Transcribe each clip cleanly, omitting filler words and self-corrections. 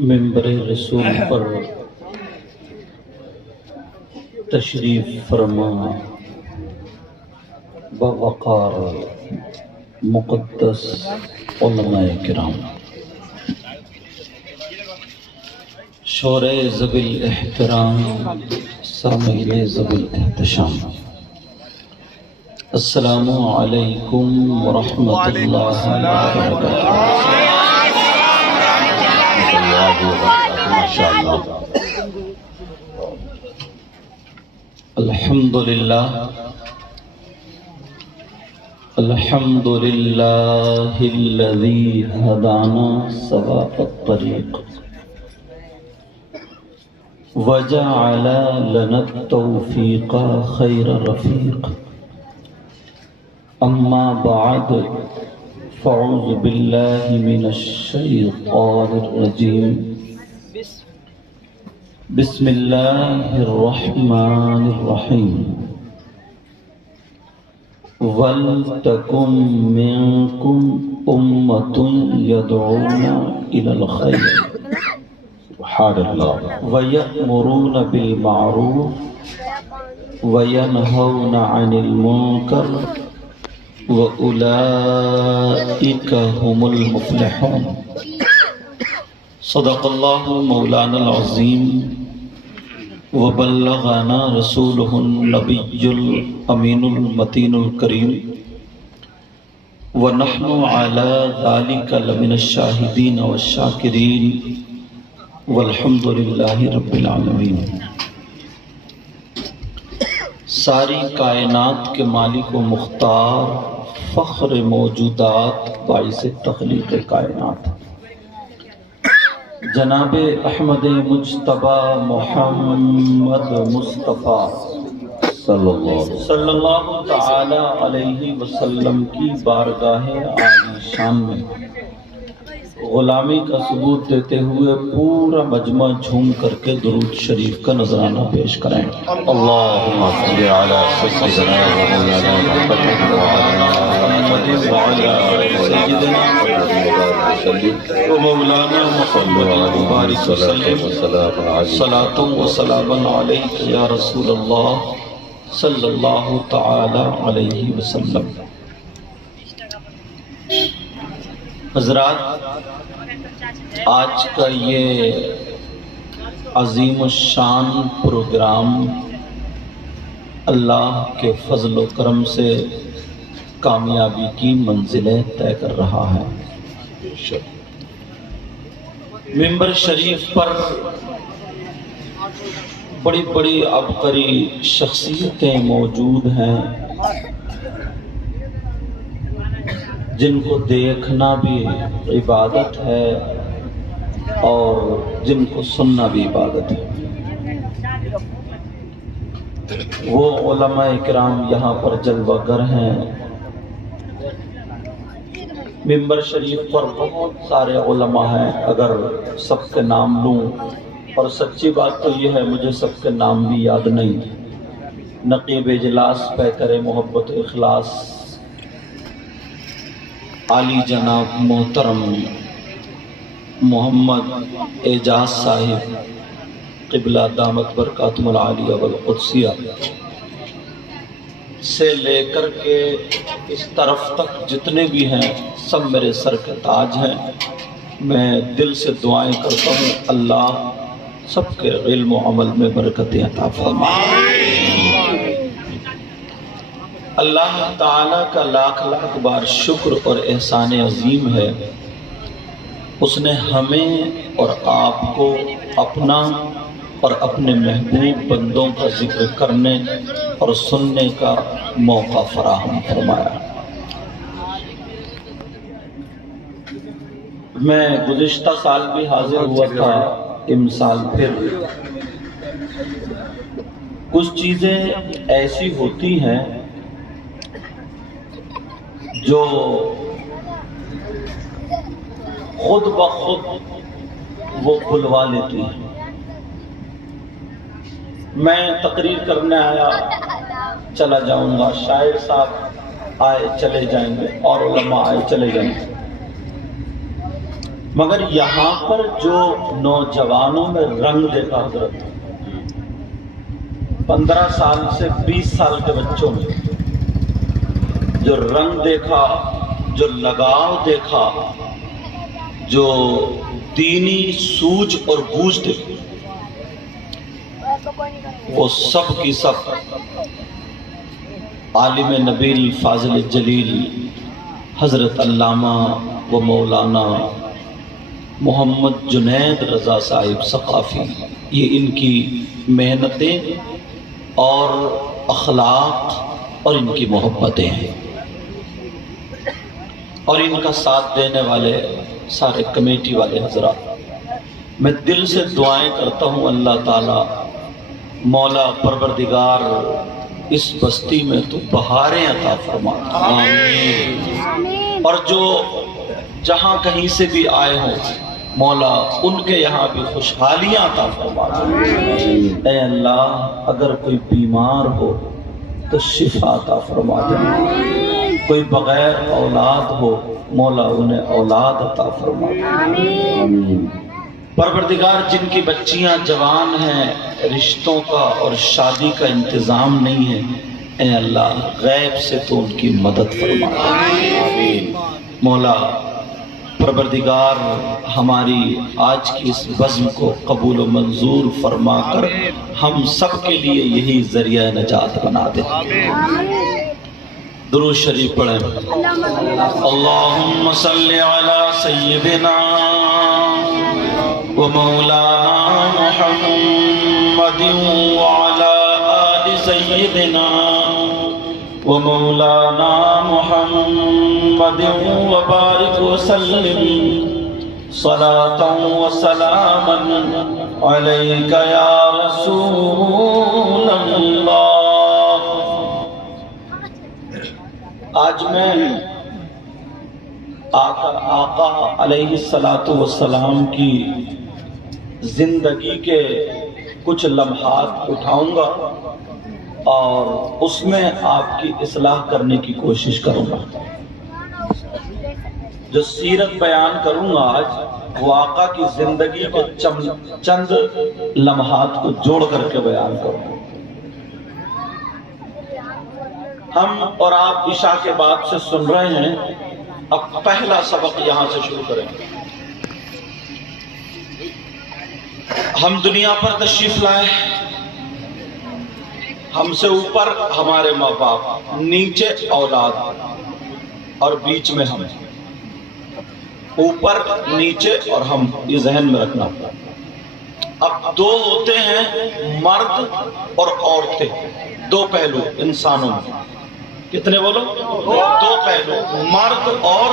منبر رسول پر تشریف فرما بوقار مقدس علماء کرام، شورے ذوی الاحترام، سامعین ذوی الاحتشام، السلام علیکم ورحمۃ اللہ وبرکاتہ۔ الحمدللہ الحمدللہ الذی ہدانا سواء الطریق وجعل لنا التوفیق خیر رفیق، اما بعد فاعوذ باللہ من الشیطان الرجیم، بسم اللہ الرحمن الرحیم، وَلْتَكُن مِّنكُمْ أُمَّةٌ يَدْعُونَ إِلَى الْخَيْرِ وَيَأْمُرُونَ بِالْمَعْرُوفِ وَيَنْهَوْنَ عَنِ الْمُنكَرِ وَأُولَئِكَ هُمُ الْمُفْلِحُونَ۔ صدق اللہ مولانا العظیم وبلغنا رسولہ النبی الامین المتین الکریم، ونحن علی ذلک لمن الشاہدین والشاکرین، والحمد للہ رب العالمین۔ ساری کائنات کے مالک و مختار، فخر موجودات، باعث تخلیق کائنات، جناب احمد مجتبی محمد مصطفیٰ صلی اللہ تعالی علیہ وسلم کی بارگاہ عالی شان میں غلامی کا ثبوت دیتے ہوئے پورا مجمع جھوم کر کے درود شریف کا نذرانہ پیش کریں۔ اللہم صلی علی سیدنا ومولانا محمد وعلی سیدنا ومولانا محمد وبارک وسلم، صلاۃ و سلام علیک یا رسول اللہ صلی اللہ تعالی علیہ وسلم۔ حضرات، آج کا یہ عظیم الشان پروگرام اللہ کے فضل و کرم سے کامیابی کی منزلیں طے کر رہا ہے۔ ممبر شریف پر بڑی بڑی عبقری شخصیتیں موجود ہیں جن کو دیکھنا بھی عبادت ہے اور جن کو سننا بھی عبادت ہے۔ وہ علماء کرام یہاں پر جلوہ گر ہیں۔ ممبر شریف پر بہت سارے علماء ہیں، اگر سب کے نام لوں، اور سچی بات تو یہ ہے مجھے سب کے نام بھی یاد نہیں۔ نقیب اجلاس پیکر محبت و اخلاص عالی جناب محترم محمد اعجاز صاحب قبلہ دامت برکاتہم العالیہ والقدسیہ سے لے کر کے اس طرف تک جتنے بھی ہیں سب میرے سر کے تاج ہیں۔ میں دل سے دعائیں کرتا ہوں اللہ سب کے علم و عمل میں برکت عطا فرمائے۔ اللہ تعالیٰ کا لاکھ لاکھ بار شکر اور احسان عظیم ہے، اس نے ہمیں اور آپ کو اپنا اور اپنے محبوب بندوں کا ذکر کرنے اور سننے کا موقع فراہم فرمایا۔ میں گزشتہ سال بھی حاضر ہوا تھا، امسال پھر کچھ چیزیں ایسی ہوتی ہیں جو خود بخود وہ بلوا لیتی ہیں۔ میں تقریر کرنے آیا، چلا جاؤں گا، شاعر صاحب آئے چلے جائیں گے اور علماء آئے چلے جائیں گے، مگر یہاں پر جو نوجوانوں میں رنگ دیکھا حضرت، 15 سال سے 20 سال کے بچوں میں جو رنگ دیکھا، جو لگاؤ دیکھا، جو دینی سوجھ اور بوجھ دیکھی، وہ سب کی سب عالم نبیل فاضل جلیل حضرت علامہ و مولانا محمد جنید رضا صاحب ثقافی، یہ ان کی محنتیں اور اخلاق اور ان کی محبتیں ہیں، اور ان کا ساتھ دینے والے سارے کمیٹی والے حضرات۔ میں دل سے دعائیں کرتا ہوں اللہ تعالیٰ مولا پروردگار اس بستی میں تو بہاریں عطا فرما، آمین، اور جو جہاں کہیں سے بھی آئے ہوں مولا ان کے یہاں بھی خوشحالیاں عطا فرما۔ اے اللہ اگر کوئی بیمار ہو تو شفا عطا فرما دے، کوئی بغیر اولاد ہو مولا انہیں اولاد عطا فرما دے، آمین۔ پروردگار جن کی بچیاں جوان ہیں، رشتوں کا اور شادی کا انتظام نہیں ہے، اے اللہ غیب سے تو ان کی مدد فرما، آمین۔ مولا پروردگار ہماری آج کی اس بزم کو قبول و منظور فرما کر ہم سب کے لیے یہی ذریعہ نجات بنا دے۔ درود شریف پڑھیں۔ اللہم صلی علی سیدنا و مولانا محمد وعلی آل سیدنا و مولانا محمد وبارک وسلم صلاة و سلاما علیک یا رسول اللہ۔ آج میں آقا علیہ السلام کی زندگی کے کچھ لمحات اٹھاؤں گا اور اس میں آپ کی اصلاح کرنے کی کوشش کروں گا۔ جو سیرت بیان کروں گا آج وہ آقا کی زندگی کے چند لمحات کو جوڑ کر کے بیان کروں گا۔ ہم اور آپ عشاء کے بعد سے سن رہے ہیں، اب پہلا سبق یہاں سے شروع کریں گے۔ ہم دنیا پر تشریف لائے، ہم سے اوپر ہمارے ماں باپ، نیچے اولاد اور بیچ میں ہم، اوپر نیچے اور ہم، یہ ذہن میں رکھنا۔ اب دو ہوتے ہیں مرد اور عورتیں، دو پہلو انسانوں میں، کتنے بولو؟ دو پہلو، مرد اور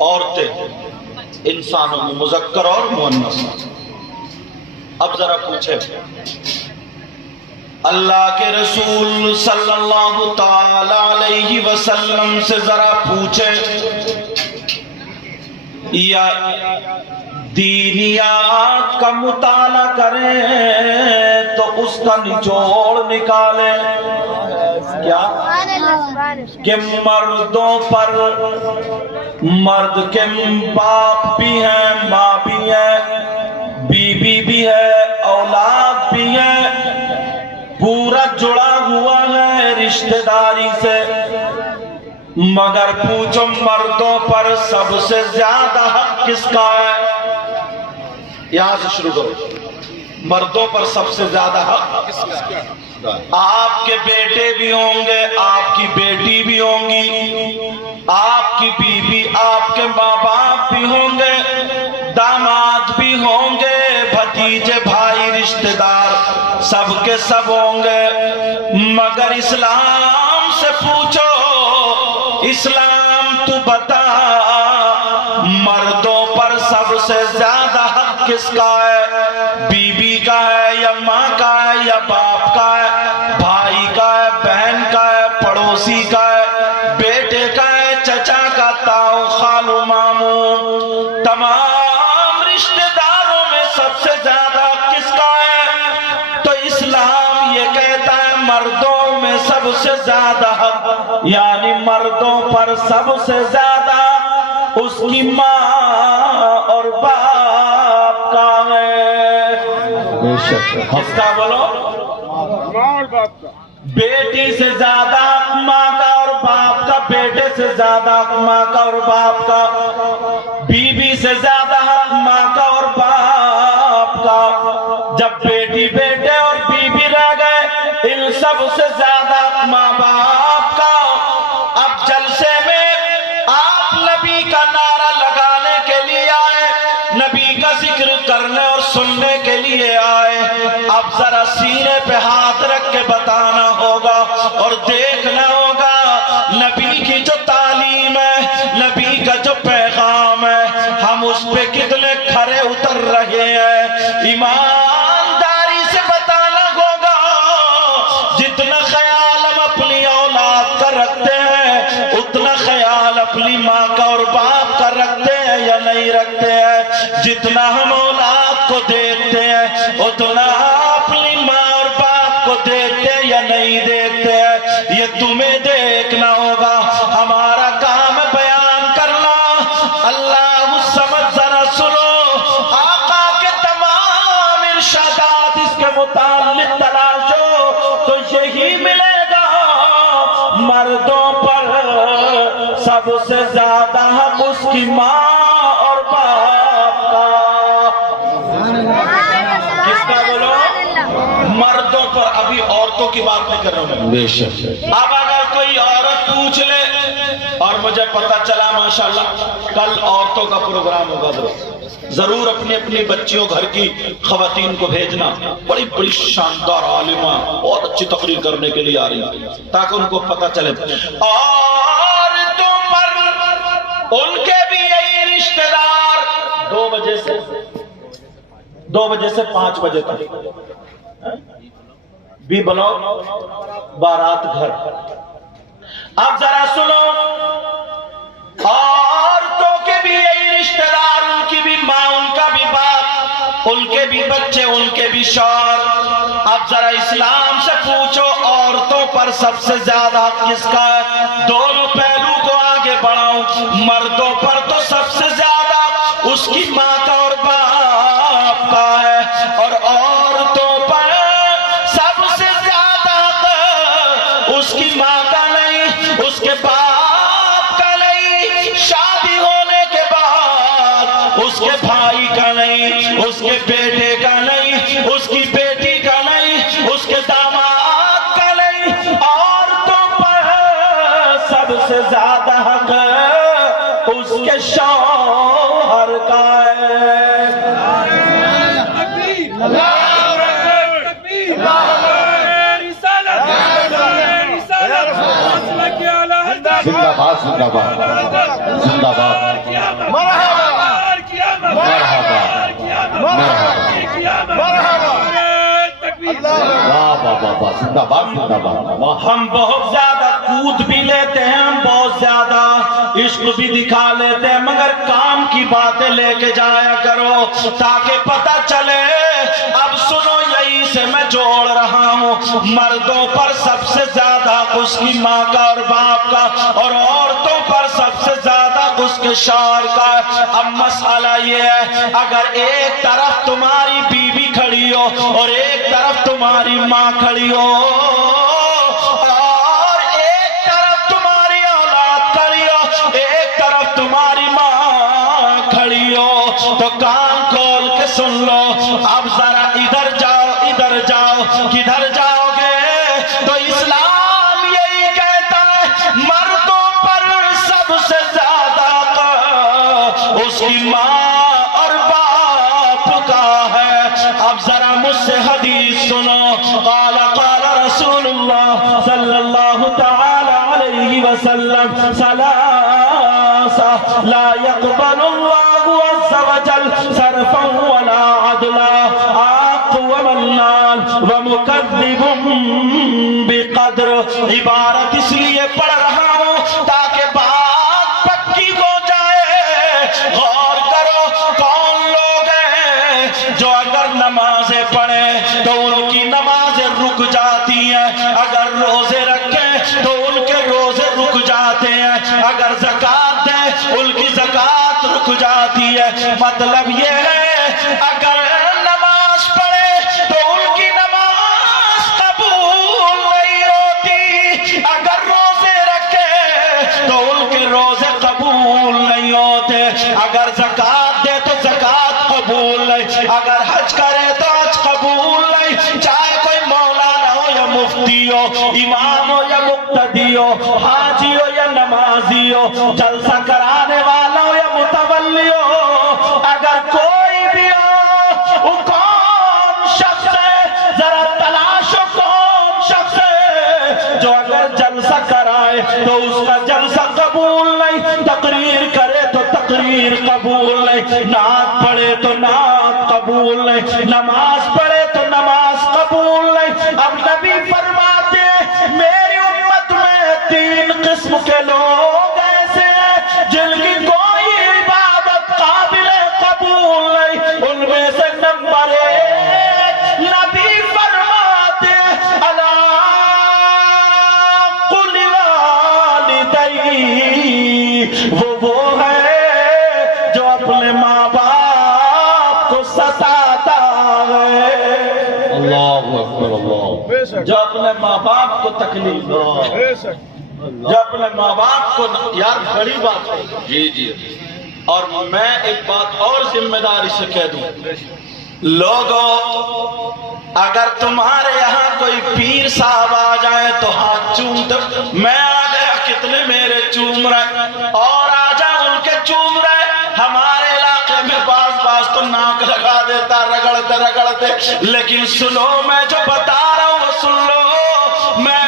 عورتیں انسانوں میں، مذکر اور مؤنث۔ اب ذرا پوچھیں، اللہ کے رسول صلی اللہ تعالی علیہ وسلم سے ذرا پوچھیں، یا دینیات کا مطالعہ کریں تو اس کا نچوڑ نکالیں کیا کہ مردوں پر، مرد کے باپ بھی ہیں، ماں بھی ہے، بیوی بھی ہے، اولاد بھی ہے، پورا جڑا ہوا ہے رشتہ داری سے، مگر پوچھو مردوں پر سب سے زیادہ حق کس کا ہے؟ یہاں سے شروع کرو، مردوں پر سب سے زیادہ حق کس کا ہے؟ آپ کے بیٹے بھی ہوں گے، آپ کی بیٹی بھی ہوں گی، آپ کی بیوی، آپ کے ماں باپ بھی ہوں گے، داماد بھی ہوں گے، بھتیجے، بھائی، رشتہ دار سب کے سب ہوں گے، مگر اسلام سے پوچھو، اسلام تو بتا مردوں پر سب سے زیادہ حق کس کا ہے؟ بیوی کا ہے یا ماں کا ہے یا باپ کا ہے، بھائی کا ہے، بہن کا ہے، پڑوسی کا ہے، بیٹے کا ہے، چچا کا، تاؤ، خالو، ماموں، تمام رشتہ داروں میں سب سے زیادہ کس کا ہے؟ تو اسلام یہ کہتا ہے مردوں میں سب سب سے زیادہ حق یعنی مردوں پر سب سے زیادہ اس کی ماں اور باپ کا ہے۔ بے شک کس کا بولو؟ ماں اور باپ کا۔ بیٹی سے زیادہ ماں کا اور باپ کا، بیٹے سے زیادہ ماں کا اور باپ کا، بیوی سے زیادہ ماں کا اور باپ کا۔ جب بیٹی بیٹے اور بیوی رہ گئے، ان سب سے زیادہ ماں باپ کا۔ اب جلسے میں آپ نبی کا نعرہ لگانے کے لیے آئے، نبی کا ذکر کرنے اور سننے کے لیے آئے۔ اب ذرا سینے پہ ہاتھ رکھ کے بتانا ہوگا اور دیکھنا ہوگا نبی کی جو تعلیم ہے، نبی کا جو پیغام ہے، ہم اس پہ کتنے کھرے اتر رہے ہیں۔ ایمانداری سے بتانا ہوگا جتنا خیال ہم اپنی اولاد کا رکھتے ہیں، اتنا خیال اپنی ماں کا اور باپ کا رکھتے ہیں یا نہیں رکھتے ہیں۔ جتنا ہم اولاد کو دیکھتے ہیں، اتنا اپنی ماں اور باپ کو دیکھتے ہیں یا نہیں دیکھتے ہیں، یہ تمہیں دیکھنا ہوگا۔ ہمارا کام بیان کرنا۔ اللہ سمجھ ذرا سنو، آقا کے تمام ارشادات اس کے متعلق تلاشو تو یہی ملے گا، مردوں پر سب سے زیادہ حق اس کی ماں اور باپ کا۔ کس کا بولو؟ مردوں پر۔ ابھی عورتوں کی بات نہیں کر رہا ہوں۔ بے شک۔ اب اگر کوئی عورت پوچھ لے اور مجھے پتا چلا ماشاءاللہ کل عورتوں کا پروگرام ہوگا، ضرور اپنی اپنی بچیوں گھر کی خواتین کو بھیجنا، بڑی بڑی شاندار عالمہ بہت اچھی تقریر کرنے کے لیے آ رہی ہیں تاکہ ان کو پتا چلے عورتوں پر ان کے بھی یہی رشتہ دار 2 بجے سے 5 بجے تک بھی بنو بارات گھر۔ اب ذرا سنو، عورتوں کے بھی یہی رشتہ دار، ان کی بھی ماں، ان کا بھی باپ، ان کے بھی بچے، ان کے بھی شوہر۔ اب ذرا اسلام سے پوچھو عورتوں پر سب سے زیادہ کس کا ہے؟ دونوں پہلو کو آگے بڑھاؤ۔ مردوں پر تو سب سے زیادہ اس کی ماں کا اور باپ کا ہے، اور عورتوں پر سب سے زیادہ اس کی ماں کا نہیں، اس کے باپ کا نہیں، شادی ہونے کے بعد اس کے بھائی کا نہیں، اس کے بیٹے کا نہیں، اس کی بیٹی کا نہیں، اس کے داماد کا نہیں۔ عورتوں پر سب سے زیادہ حق اس کے شوہر کا ہے۔ زندہ باد، زندہ باد، زندہ باد، زندہ باد، زندہ باد۔ ہم بہت زیادہ کود بھی لیتے ہیں، ہم بہت زیادہ عشق بھی دکھا لیتے ہیں، مگر کام کی باتیں لے کے جایا کرو تاکہ پتہ چلے۔ اب سنو، یہی سے میں جوڑ رہا ہوں، مردوں پر سب سے زیادہ اس کی ماں کا اور باپ کا، اور عورتوں پر سب سے زیادہ اس کے شوہر کا۔ اب مسئلہ یہ ہے، اگر ایک طرف تمہاری بیوی کھڑی ہو اور ایک طرف تمہاری ماں کھڑی ہو اور ایک طرف تمہاری اولاد کھڑی ہو، ایک طرف تمہاری ماں کھڑی ہو، تو کان کھول کے سن لو۔ اب ذرا ادھر جاؤ، ادھر جاؤ، کدھر جاؤ گے؟ تو اسلام یہی کہتا ہے مردوں پر سب سے زیادہ اس کی ماں اور باپ کا ہے۔ اب ذرا مجھ سے حدیث سنو، قال قال رسول اللہ صلی اللہ تعالی علیہ وسلم، ثلاثہ لا يقبل اللہ عز وجل صرفا ولا عدلا، عاق ومنان ومکذب بقدر۔ عبارت اس لیے پڑھ رہا ہوں تاکہ بات پکی ہو جائے۔ غور کرو، کون لوگ ہیں جو اگر نمازیں پڑھیں تو ان کی نمازیں رک جاتی ہیں، اگر روزے رکھیں زکات دے ان کی زکات رک جاتی ہے. مطلب یہ ہے اگر نماز پڑھے تو ان کی نماز قبول نہیں ہوتی, اگر روزے رکھے تو ان کے روزے قبول نہیں ہوتے, اگر زکات دے تو زکات قبول نہیں, اگر حج کرے تو حج قبول نہیں, چاہے کوئی مولانا ہو یا مفتی ہو, امام ہو یا مقتدی ہو, حاجی ہو یا نمازی ہو, جلسہ کرانے والا ہو یا متولی ہو, اگر کوئی بھی ہو وہ کون شخص ہے, ذرا تلاش ہو کون شخص ہے جو اگر جلسہ کرائے تو اس کا جلسہ قبول نہیں, تقریر کرے تو تقریر قبول نہیں, نعت پڑھے تو نعت قبول نہیں, نماز پڑھے تو نماز قبول نہیں. اب نبی فرماتے ہیں میری امت میں 3 قسم کے لوگ ایسے ہیں جن کی کوئی عبادت قابل قبول نہیں. ان میں سے نمبر 1 نبی فرماتے ہیں الا قل والدی, وہ ہے جو اپنے ماں باپ کو ستاتا ہے. اللہ اکبر اللہ. جو اپنے ماں باپ کو تکلیف دے, جو اپنے ماں باپ کو, یار بڑی بات ہے. جی جی. اور میں ایک بات اور ذمہ داری سے کہہ دوں, لوگوں اگر تمہارے یہاں کوئی پیر صاحب آ جائیں تو ہاتھ چوم دو. میں آ گیا کتنے میرے چوم رہے, اور آ جا ان کے چوم رہے. ہمارے علاقے میں باز تو ناک لگا دیتا رگڑتے, لیکن سنو میں جو بتا رہا ہوں وہ سن لو. میں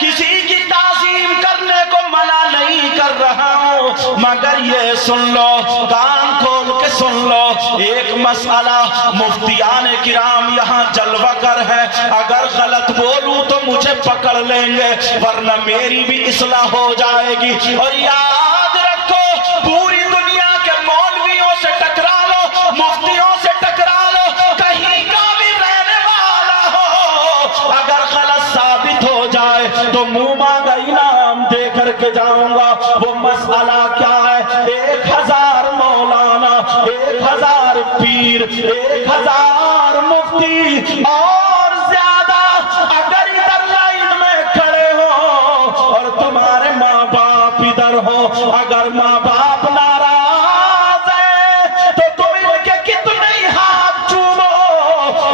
کسی کی تعظیم کرنے کو منع نہیں کر رہا ہوں, مگر یہ سن لو, کان کھول کے سن لو ایک مسئلہ. مفتیان کرام یہاں جلوہ گر ہے, اگر غلط بولوں تو مجھے پکڑ لیں گے, ورنہ میری بھی اصلاح ہو جائے گی. اور یاد رکھو پوری دنیا کے مولویوں سے ٹکرا لو, مفتیوں سے ٹکرا لو, کہیں کا بھی رہنے والا ہو, اگر غلط ثابت ہو جائے تو منہ مانگا انعام دے کر کے جاؤں گا. وہ مسئلہ کیا ہے؟ 1000 مولانا, 1000 پیر, 1000 مفتی اور زیادہ اگر ادھر لائن میں کھڑے ہو اور تمہارے ماں باپ ادھر ہو, اگر ماں باپ ناراض ہے تو تم ان کے کتنے ہی ہاتھ چومو,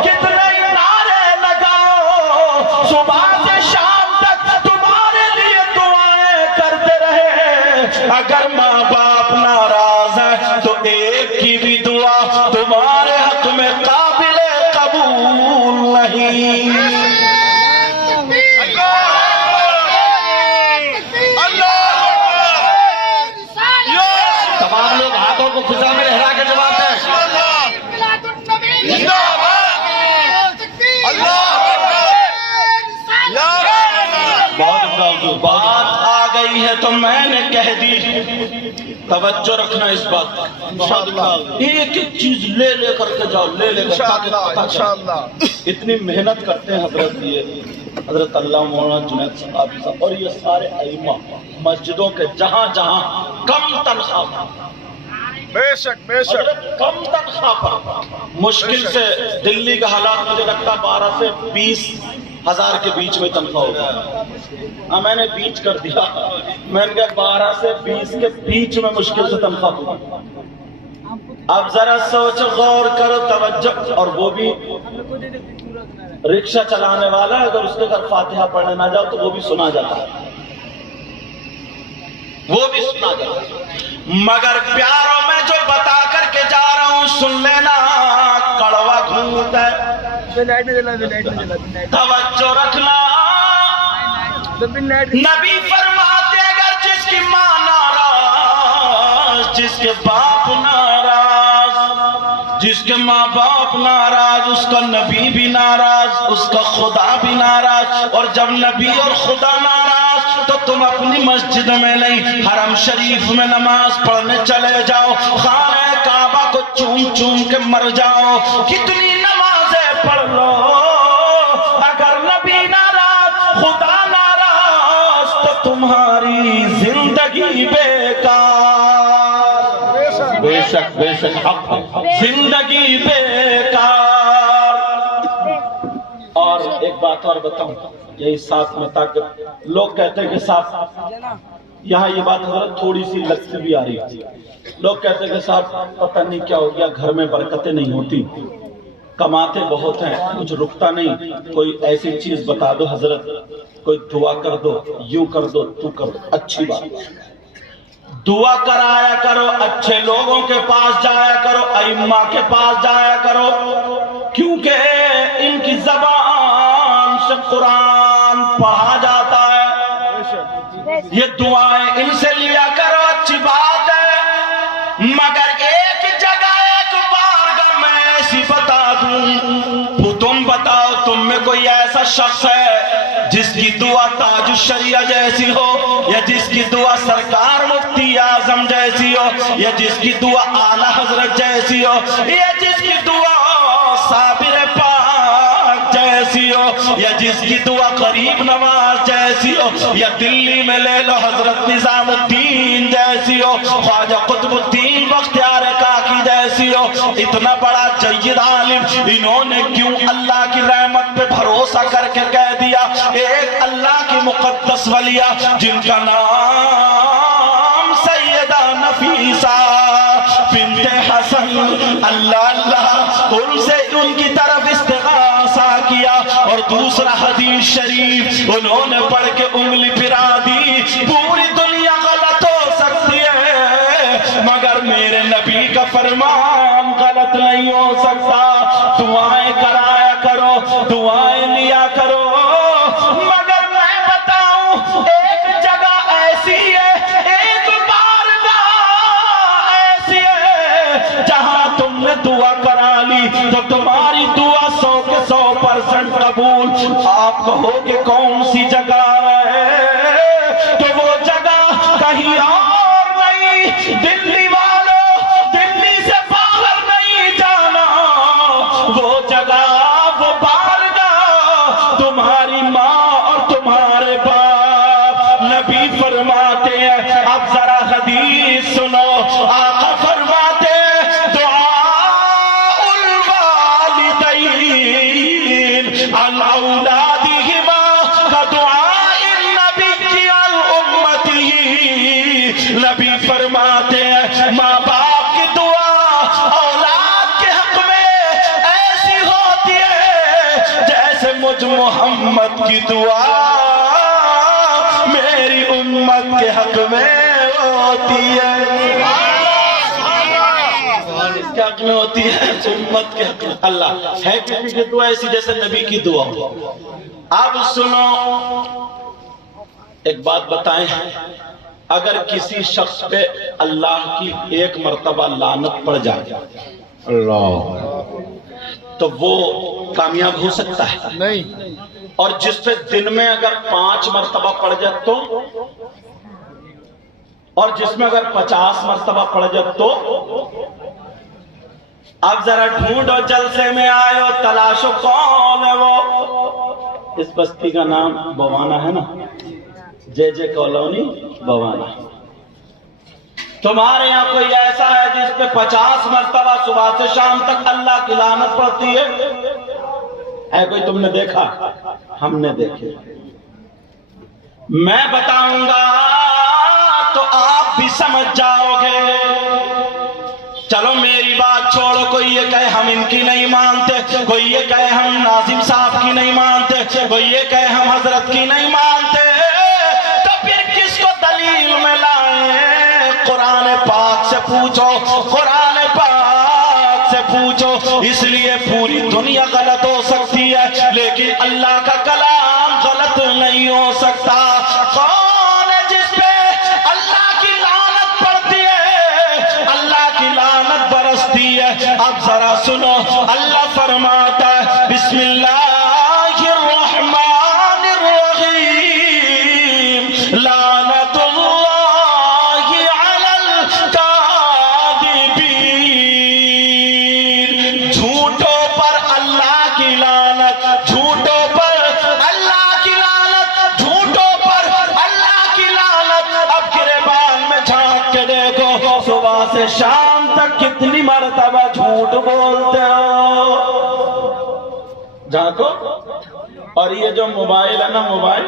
کتنے ہی نعرے لگاؤ, صبح سے شام تک تمہارے لیے دعائیں کرتے رہے. اگر ماں باپ ناراض ہے تو ایک کی بھی دعا تمہارے حق میں قابل قبول نہیں. تمام لوگ ہاتھوں کو فضا میں لہرا کے جواب دیں. بات آ گئی ہے تو میں نے کہہ دی, توجہ رکھنا اس بات پر. ایک ایک چیز لے کر کے جاؤ, لے کر اتنی محنت کرتے ہیں حضرت اللہ مولانا جنید صاحب اور یہ سارے ائمہ مسجدوں کے جہاں کم تنخواہ, بے شک کم تنخواہ پر, مشکل سے دلی کا حالات مجھے لگتا 12 سے 20 ہزار کے بیچ میں تنخواہ ہوگا. ہاں میں نے بیچ کر دیا, میں نے کہا 12 سے 20 کے بیچ میں مشکل سے تنخواہ ہوگا. اب ذرا سوچ غور کرو توجہ. اور وہ بھی رکشہ چلانے والا ہے, اگر اس کے گھر فاتحہ پڑھنے نہ جاؤ تو وہ بھی سنا جاتا ہے, وہ بھی سنا جاتا ہے. مگر پیاروں میں جو بتا کر کے جا رہا ہوں سن لینا, کڑوا گھوٹ ہے, توجہ رکھنا. نبی فرماتے اگر جس کی ماں ناراض, جس کے باپ ناراض, جس کے ماں باپ ناراض, اس کا نبی بھی ناراض, اس کا خدا بھی ناراض. اور جب نبی اور خدا ناراض تو تم اپنی مسجد میں نہیں حرم شریف میں نماز پڑھنے چلے جاؤ, خانہ کعبہ کو چوم کے مر جاؤ, کتنی نمازیں پڑھ لو, اگر نبی ناراض خدا ناراض تو تمہاری زندگی بے بے شک حق ہے۔ زندگی بیکار۔ اور ایک بات اور بتاؤں یہی ساتھ میں، تاکہ لوگ کہتے ہیں کہ صاحب یہاں یہ بات حضرت تھوڑی سی لگتی بھی آ رہی ہے، لوگ کہتے ہیں کہ صاحب پتہ نہیں کیا ہو گیا، گھر میں برکتیں نہیں ہوتی، کماتے بہت ہیں کچھ رکتا نہیں، کوئی ایسی چیز بتا دو حضرت، کوئی دعا کر دو، یوں کر دو، تو کر دو۔ اچھی بات، دعا کرایا کرو، اچھے لوگوں کے پاس جایا کرو، ائمہ کے پاس جایا کرو، کیونکہ ان کی زبان سے قرآن پڑھا جاتا ہے۔ یہ دعائیں ان سے لیا کرو، اچھی بات ہے، مگر ایک جگہ ایک بارگاہ میں ایسی بتا دوں، تم بتاؤ تم میں کوئی ایسا شخص ہے جس کی دعا تاج الشریعہ جیسی ہو، یا جس کی دعا سرکار مفتی اعظم جیسی ہو، یا جس کی دعا اعلیٰ حضرت جیسی ہو، یا جس کی دعا صابر پاک جیسی ہو، یا جس کی دعا غریب نواز جیسی ہو، یا دلی میں لے لو حضرت نظام الدین جیسی ہو، خواجہ قطب الدین بختیار کاکی جیسی ہو، اتنا بڑا جید عالم، انہوں نے کیوں اللہ کی رحمت پہ بھروسہ کر کے کہہ دیا، ایک اللہ کی مقدس ولیہ جن کا نام سیدہ نفیسہ بنت حسن اللہ اللہ، ان سے ان کی طرف استغاثہ کیا، اور دوسرا حدیث شریف انہوں نے پڑھ کے انگلی پھرا دی، پوری دنیا غلط ہو سکتی ہے مگر میرے نبی کا فرمان غلط نہیں ہو سکتا۔ دعائیں کرایا کرو، دعائیں لیا کرو، مگر میں بتاؤں ایک جگہ ایسی ہے، ایک بارگاہ ایسی ہے جہاں تم نے دعا کرا لی تو تمہاری دعا 100 کے 100% قبول۔ آپ کہو کہ کون سی جگہ ہے، تو وہ جگہ کہیں اور نہیں، دلی والوں دلی سے باہر نہیں جانا، وہ جگہ وہ بارگاہ تمہاری ماں اور تمہارے باپ۔ نبی فرماتے ہیں، اب ذرا حدیث سنو، آقا فرماتے ہیں دعاء الوالدین عن اولادہما کدعاء النبی عن امتہ۔ نبی فرماتے ہیں ماں باپ کی دعا اولاد کے حق میں ایسی ہوتی ہے جیسے مجھ محمد کی دعا میری امت کے حق میں ہوتی ہے۔ اس کے حق میں ہوتی ہے، امت کے حق میں۔ اللہ ہے کسی کی دعا ایسی جیسے نبی کی دعا ہو۔ اب سنو ایک بات بتائیں، اگر کسی شخص پہ اللہ کی ایک مرتبہ لعنت پڑ جائے تو وہ کامیاب ہو سکتا ہے؟ نہیں۔ اور جس پہ دن میں اگر 5 مرتبہ پڑ جائے تو، اور جس میں اگر 50 مرتبہ پڑ جائے تو، اب ذرا ڈھونڈو، جلسے میں آئے ہو، تلاشو کون ہے وہ۔ اس بستی کا نام بوانا ہے نا، جے جے کالونی بوانا۔ تمہارے یہاں کوئی ایسا ہے جس پہ 50 مرتبہ صبح سے شام تک اللہ کی لعنت پڑتی ہے کوئی؟ تم نے دیکھا؟ ہم نے دیکھے۔ میں بتاؤں گا تو آپ بھی سمجھ جاؤ گے۔ چلو میری بات چھوڑو، کوئی یہ کہے ہم ان کی نہیں مانتے، کوئی یہ کہے ہم ناظم صاحب کی نہیں مانتے، کوئی یہ کہے ہم حضرت کی نہیں مانتے، تو پھر کس کو دلیل میں لائیں؟ قرآن پاک سے پوچھو، قرآن پاک سے پوچھو۔ اس لیے پوری دنیا غلط ہو سکتی ہے لیکن اللہ کا کلام غلط نہیں ہو سکتا۔ کون ہے جس پہ اللہ کی لعنت پڑتی ہے، اللہ کی لعنت برستی ہے؟ اب ذرا سنو، اللہ فرماتا ہے بسم اللہ الرحمن الرحیم، لعنت اللہ علی الکاذبین۔ جھوٹوں پر اللہ کی لعنت، جھوٹوں پر اللہ کی لعنت، جھوٹوں پر اللہ کی لعنت۔ اب گریبان میں جھانک کے دیکھو، صبح سے شام تک کتنی مرتبہ جھوٹ بولتے ہو؟ جھانکو. اور یہ جو موبائل ہے نا، موبائل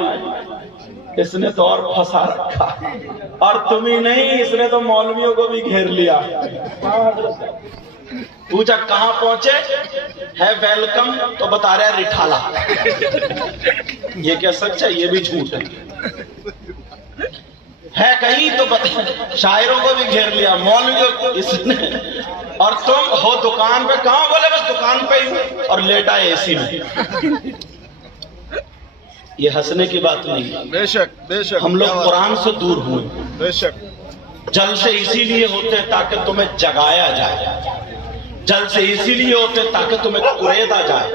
اس نے تو اور پھنسا رکھا، اور تم ہی نہیں، اس نے تو مولویوں کو بھی گھیر لیا. پوچھا کہاں پہنچے؟ ہے ویلکم تو بتا رہا ہے رٹھالا. یہ کیا سچ ہے؟ یہ بھی جھوٹ ہے کہیں تو شاعروں کو بھی گھیر لیا، مولویوں کو اس نے. اور تم ہو دکان پہ، کہاں؟ بولے بس دکان پہ ہی، اور لیٹا ہے اے سی میں. یہ ہنسنے کی بات نہیں. بے شک بے شک. ہم لوگ قرآن سے دور ہوئے. بے شک. جلسے اسی لیے ہوتے تاکہ تمہیں جگایا جائے، جلسے اسی لیے ہوتے تاکہ تمہیں قریدا جائے،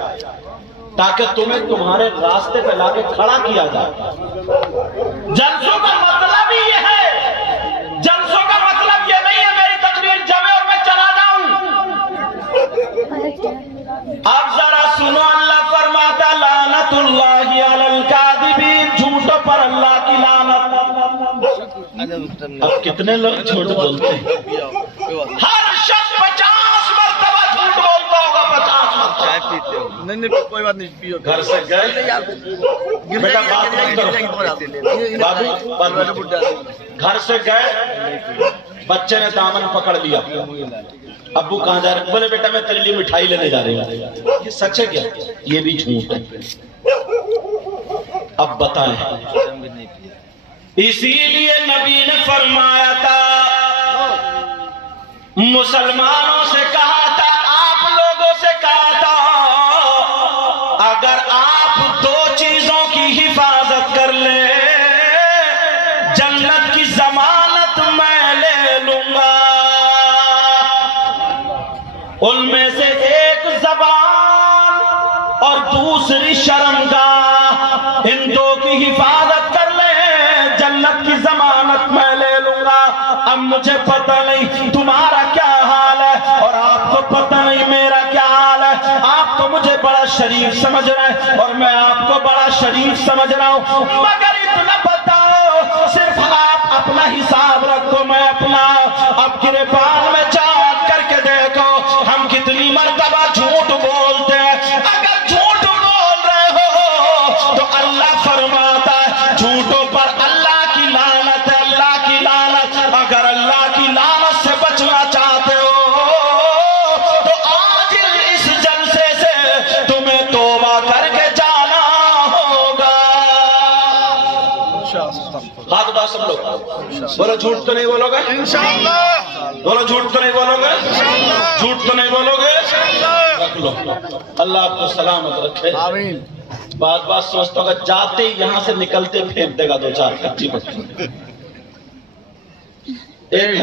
تاکہ تمہیں تمہارے راستے پہ لا کے کھڑا کیا جائے. جلسوں کا مطلب ہی یہ ہے، جلسوں کا مطلب یہ نہیں ہے میری تقریر جمے اور میں چلا جاؤں. اب ذرا سنو، اللہ فرماتا لعنت اللہ علی الکاذبین، جھوٹوں پر اللہ کی لعنت. اب کتنے لوگ جھوٹ بولتے ہیں؟ ہر شخص 50 مرتبہ جھوٹ بولتا ہوگا. 50 مرتبہ. نہیں کوئی بات نہیں، پیو. گھر سے گئے، بیٹا بات نہیں کرو بابو، گھر سے گئے، بچے نے دامن پکڑ لیا. ابو کہاں جا رہے؟ بولے بیٹا میں تیرے لیے مٹھائی لینے جا رہی ہوں. یہ سچ ہے کیا؟ یہ بھی جھوٹ ہے. اب بتائیں، اسی لیے نبی نے فرمایا تھا، مسلمانوں سے کہا تھا، آپ لوگوں سے کہا تھا، اگر آپ 2 چیزوں کی حفاظت کر لیں جنت کی ضمانت میں لے لوں گا. ان میں سے ایک زبان اور دوسری شرمگاہ، ان 2 کی حفاظت کر لیں جنت کی ضمانت میں لے لوں گا. اب مجھے پتہ نہیں تمہارا کیا حال ہے، اور آپ کو پتہ نہیں میرا کیا حال ہے. آپ تو مجھے بڑا شریف سمجھ رہے ہیں اور میں آپ کو بڑا شریف سمجھ رہا ہوں، مگر اتنا بتاؤ، صرف آپ اپنا حساب رکھو، میں اپنا. اب گریبان میں چاک کر کے دیکھو ہم کتنی مرتبہ جھوٹ بولتے ہیں. اگر جھوٹ بول رہے ہو تو اللہ فرماتا ہے جھوٹوں پر اللہ کی لعنت ہے، اللہ کی لعنت. اگر اللہ کی لعنت سے بچنا چاہتے ہو تو آج اس جلسے سے تمہیں توبہ کر کے جانا ہوگا. ہاتھ اٹھاؤ سب لوگ، بولو جھوٹ تو نہیں بولو گے انشاءاللہ. بولو جھوٹ تو نہیں بولو گے انشاءاللہ. جھوٹ تو نہیں بولو گے انشاءاللہ. رکھ لو. اللہ آپ کو سلامت رکھے. آمین. بات سوچتا ہوگا جاتے ہی یہاں سے نکلتے پھینک دے گا 2-4 کچی بچی. ایک